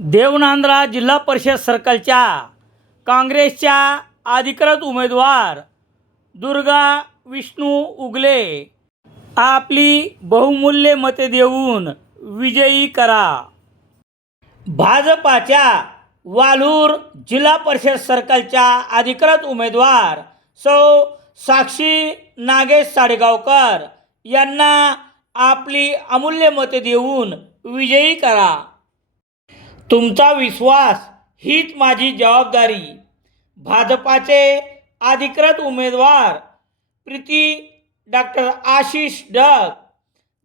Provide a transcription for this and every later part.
देवनांदरा जिल्हा परिषद सर्कलच्या काँग्रेसच्या अधिकृत उमेदवार दुर्गा विष्णू उगले आपली बहुमूल्य मते देऊन विजयी करा। भाजपाच्या वालूर जिल्हा परिषद सर्कलच्या अधिकृत उमेदवार सौ साक्षी नागेश साडेगावकर यांना आपली अमूल्य मते देऊन विजयी करा। तुमचा विश्वास हीच माझी जबाबदारी। भाजपाचे अधिकृत उमेदवार प्रीती डॉक्टर आशिष डग,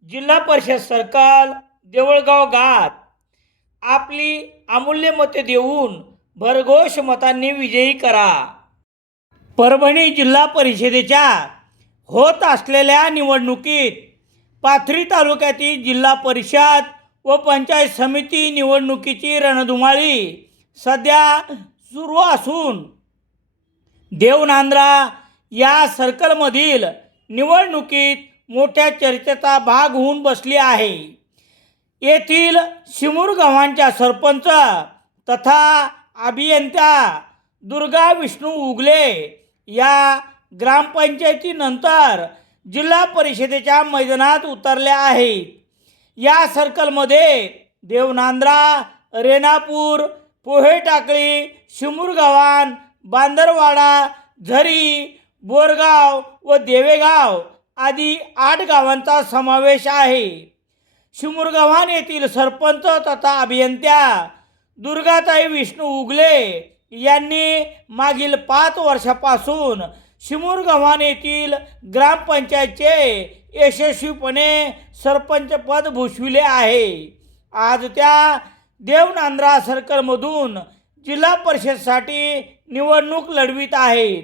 जिल्हा परिषद सर्कल देवळगाव घाट, आपली अमूल्य मते देऊन भरघोष मतांनी विजयी करा। परभणी जिल्हा परिषदेच्या होत असलेल्या निवडणुकीत पाथरी तालुक्यातील जिल्हा परिषद व पंचायत समिती निवडणुकीची रणधुमाळी सध्या सुरू असून देवनांदरा या सर्कलमधील निवडणुकीत मोठ्या चर्चेचा भाग होऊन बसली आहे। येथील शिमूर गावांच्या सरपंच तथा अभियंता दुर्गा विष्णू उगले या ग्रामपंचायतीनंतर जिल्हा परिषदेच्या मैदानात उतरल्या आहेत। या सर्कलमध्ये देवनांदरा, रेणापूर, पोहे टाकळी, शिमूर गावान, बांदरवाडा, झरी, बोरगाव व देवेगाव आदी 8 गावांचा समावेश आहे। शिमूर गावान येथील सरपंच तथा अभियंत्या दुर्गाताई विष्णू उगले यांनी मागील 5 वर्षापासून शिमूर गावान येथील ग्रामपंचायतचे यशस्वीपणे सरपंच पद भूषविले आहे। आज त्या देवनांदरा सर्कलमधून जिल्हा परिषदसाठी निवडणूक लढवित आहेत।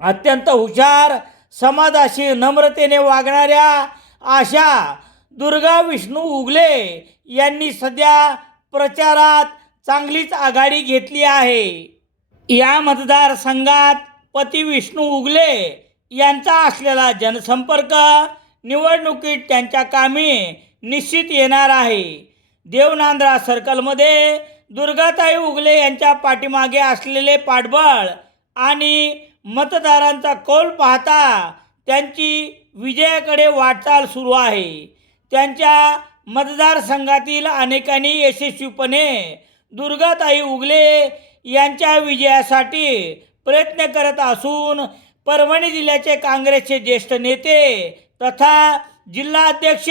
अत्यंत हुशार, समाजाशी नम्रतेने वागणाऱ्या अशा दुर्गा विष्णू उगले यांनी सध्या प्रचारात चांगलीच आघाडी घेतली आहे। या मतदारसंघात पती विष्णू उगले यांचा असलेला जनसंपर्क निवडणुकीत त्यांच्या कामी निश्चित येणार आहे। देवनांदरा सर्कलमध्ये दुर्गाताई उगले यांच्या पाठीमागे असलेले पाठबळ आणि मतदारांचा कौल पाहता त्यांची विजयाकडे वाटचाल सुरू आहे। त्यांच्या मतदारसंघातील अनेकांनी यशस्वीपणे दुर्गाताई उगले यांच्या विजयासाठी प्रयत्न करत असून परभणी जिल्ह्याचे काँग्रेसचे ज्येष्ठ नेते तथा जिल्हाध्यक्ष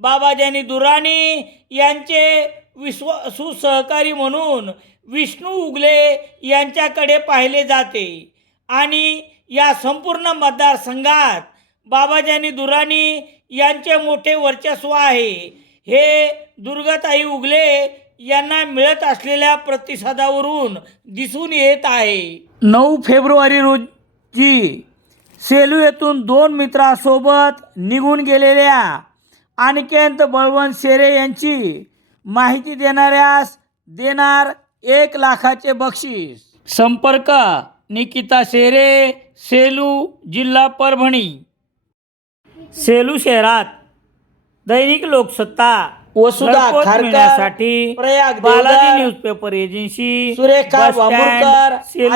बाबाजानी दुराणी यांचे विश्वासू सहकारी म्हणून विष्णू उगले यांच्याकडे पाहिले जाते आणि या संपूर्ण मतदारसंघात बाबाजानी दुराणी यांचे मोठे वर्चस्व आहे। हे दुर्गाताई उगले यांना मिळत असलेल्या प्रतिसादावरून दिसून येत आहे। 9 फेब्रुवारी रोजी सेलू येथून 2 मित्रांसोबत निघून गेलेल्या अनिकेत बळवंत शेरे यांची माहिती देणाऱ्यास देणार 1 लाखाचे बक्षीस। संपर्क निकिता शेरे, सेलू, जिल्हा परभणी। सेलू शहरात दैनिक लोकसत्ता वसुधा खारकर, साठी Prayag Balaji Deodhar, newspaper agency, Surekha bus stand, Vamurkar, Selu.